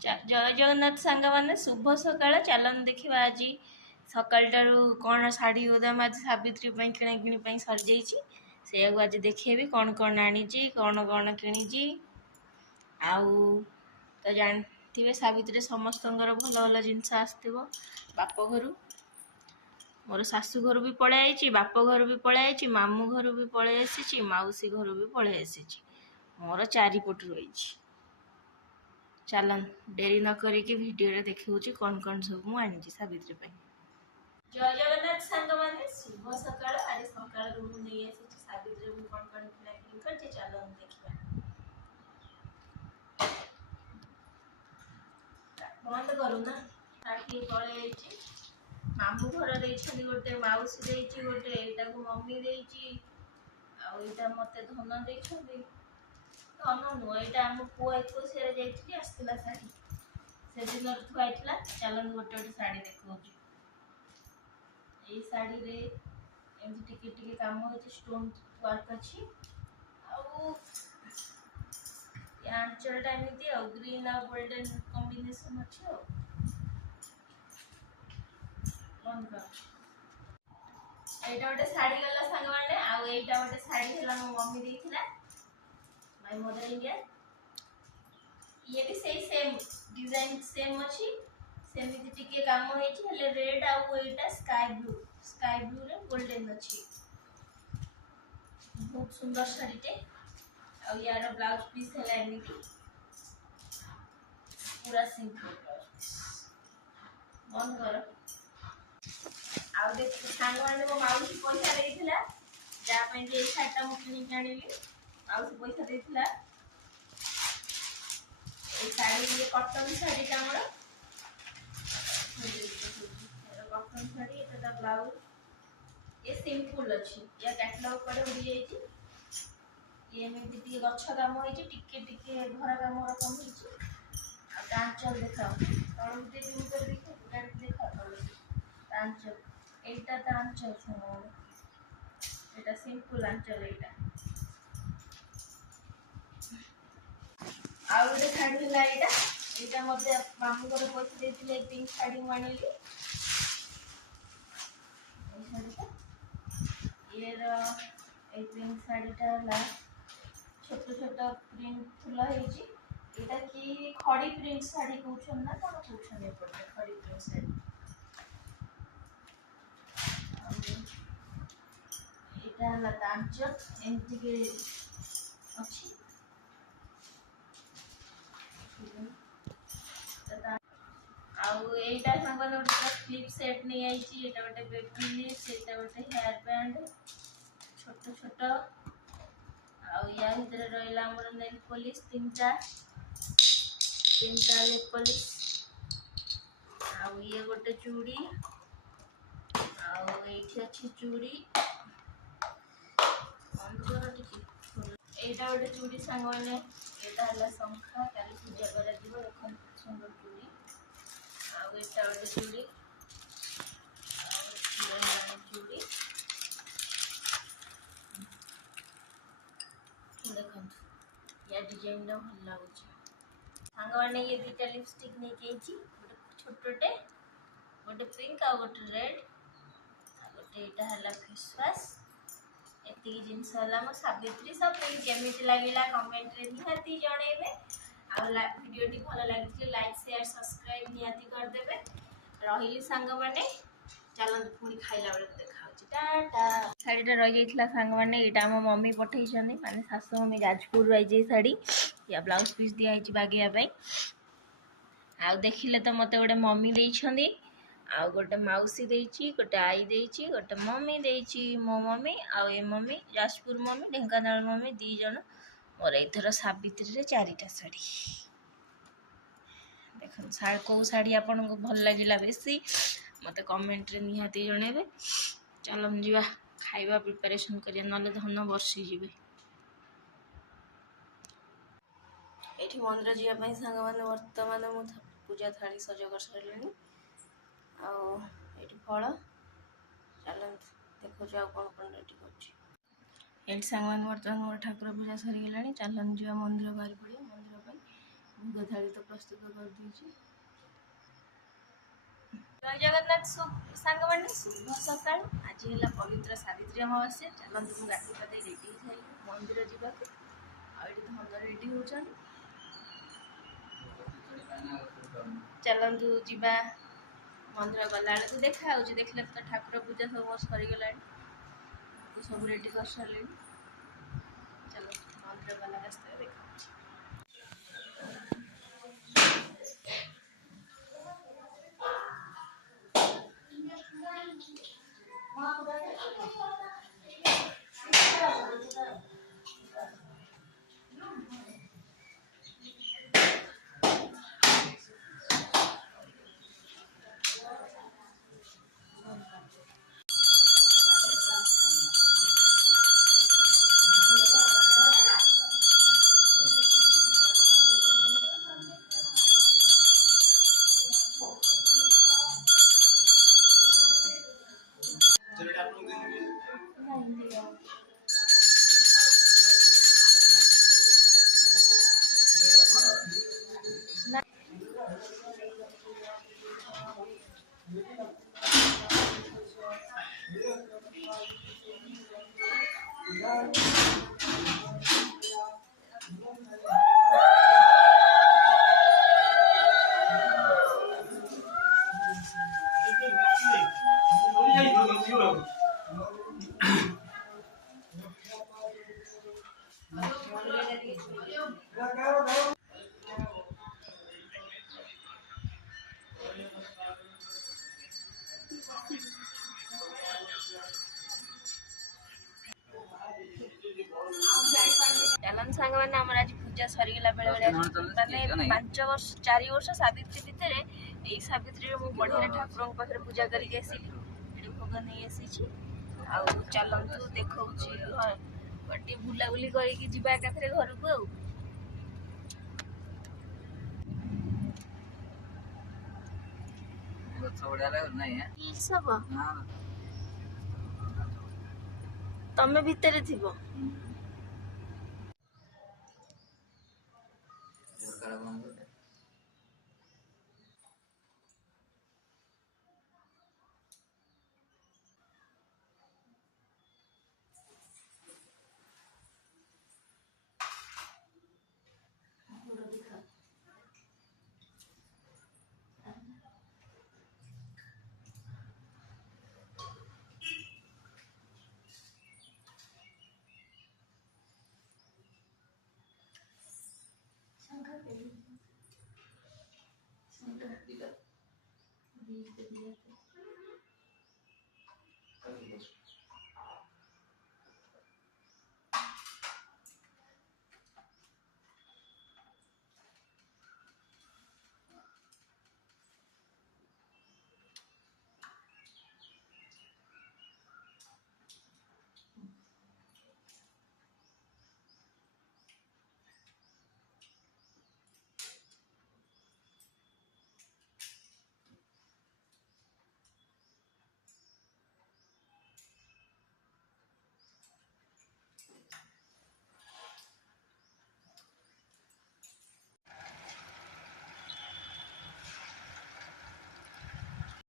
जय जगन्नाथ सांग मैंने शुभ सकाळ चलन देखा आज सकाळू कौन शाढ़ी गोदाम आज सावित्री किणा कि सरी जाइए आज देखेबी कौन कौन आनी कौन कौन कि आउ तो जानते सावित्री समस्त भल भल जिनस आसो बाप घर मोर शाशु घर भी पलि आई बाप घर भी पलि आई मामू घर भी पलि आसी मौसी घर भी पलि आसी मोर चारिपट रही। चलन डेरी न करिकी वीडियो रे देखिए कौन कौन सब मुझे सावित्री जय जगन्नाथ सांग मैंने शुभ सकाळ आज सकाळ सावित्री कौन कौन किणाकिणी कर चलन देखा बंद करू ना तले मामू घर दे गोटे मौसी दे गोटे मम्मी देटा मत धन दे धन नुह यहाँ आम पुआ 21 आसला शाढ़ी से दिन थुआई चलन गोटे गोटे शाढ़ी देखा ये शाढ़ी रे एमती टिके काम हो स्टोन वर्क अच्छी आंचल एमती ग्रीन आ गोल्डन कॉम्बिनेशन अच्छी यहाँ गोटे शाढ़ी गला सांग मैंने आईटा गोटे शाढ़ी है मो मम्मी देता माय मदर इंडिया ये भी सही सेम डिजाइन सेम अच्छी सेमती टिके काम होले रेड आईटा स्काई ब्लू रे गोल्डन अच्छी बहुत सुंदर शाढ़ीटे यार ब्लाउज पीस है एमती पूरा सिंपल ब्लाउज पीस बंद कर देख सांग मैंने मो मौसी पैसा देता जहाँ ये शाढ़ीटा मुझे किणी आनी मौसी पैसा देता शाढ़ी कटन शाढ़ी आमर कटन शाढ़ी ये ब्लाउज ये सिंपल अच्छी या कैटलॉग पर उड़ी जाइए ये एमती गछ कम टिके घर कम कम आंचल देखा तलू देखा आंचल एटा तो आंचल यहाँ सिंपल आंचल यहाँ आउ गोटे शाढ़ी है यहाँ मत मामू घर पैसा देते पिंक शाढ़ी मुझे ये पिंक शाढ़ीटा है छोट छोट प्रिंट फुल होता कि खड़ी प्रिंट शाढ़ी कौन ना कौन कौन खड़ी प्रिंट शाढ़ी यहाँ है आंचल एमती अच्छी आईटा सांग गोटे क्लिप सेट नहीं आई गोटे बेबी लिप्स ये गोटे हेयर बैंड छोट छोट या भर रहा आमर नेल पॉलिश तीनटा नेल पॉलिश ये गोटे चूड़ी अच्छी चूड़ी यहाँ गोटे चूड़ी सांग मैंने यहाँ शंखा का पूजा कर सुंदर चूड़ी यहाँ गोटे चूड़ी चूड़ी देखो या डिजाइन टा भल लगुच सांग मैंने ये दुटा लिपस्टिक नहीं गोटे छोटे गोटे पिंक आ गोटे रेड गोटे यहाँ है फेस वाश एति जिनस मो सावित्री शॉपिंग केमिति लगिला कमेंट रे निहाती जणेबे वीडियो टी भल लगी लाइक शेयर सब्सक्राइब निहाती कर देबे रहिली सांग माने चलन पुणी खाइला बेले देखा टाटा शाढ़ीटा रही जाइए सांग मैंने यहाँ मो मम्मी पठे माने शाशु मम्मी जाजपुर आई शाढ़ी या ब्लाउज पीस दिखाई बागेवाई आ देखिले तो मत गोटे मम्मी देइछंदी आ गोटे मौसी देइछि गोटे आई देइछि गोटे मम्मी देइछि मो मम्मी आ ए mummy Jajpur mummy Dhenkanal mummy दी जन मोर एथर सावित्री रे 4टा शाढ़ी देख कौ शाढ़ी आपन को भल लगिला बेसी मत कमेंट रे निहाती जणेबे चलन जीवा खाइबा प्रिपरेशन करिया नले धन बर्षी जीवे एठी मंदिर जीवा पई सांग माने वर्तमान मु पूजा थाली सज कर सारलेनी आठ फल चलन देखो कौन कौन रेडी कर सांग बर्तमान मोर ठाकुर पूजा सरीगला चलन जी मंदिर बाहरी पड़ा मंदिर मुग थाली तो प्रस्तुत कर दीजिए। जय जगन्नाथ सांग मैंने शुभ सका आज है पवित्र सावित्री अमावास्या। चलते मुझे गाड़ी पाते रेडी हो मंदिर जावाक धन रेडी हो चलतु जा मंदिर गला देखा देखले तो ठाकुर पूजा सब सरीगला सब रेडी कर सारे। चलो मंदिर गला रास्ता देखा चलन सांग मैंने आम आज पूजा सरीगला बेले बेले माने 5 वर्ष 4 वर्ष सावित्री भितर यही सावित्री मु बढ़िया ठाकुर पाखे पूजा करके आसिली भोग नहीं आसी आ चलतु देखा गोटे बुलाबुली करके जीवा एकाथरे घर को तमे भितर थी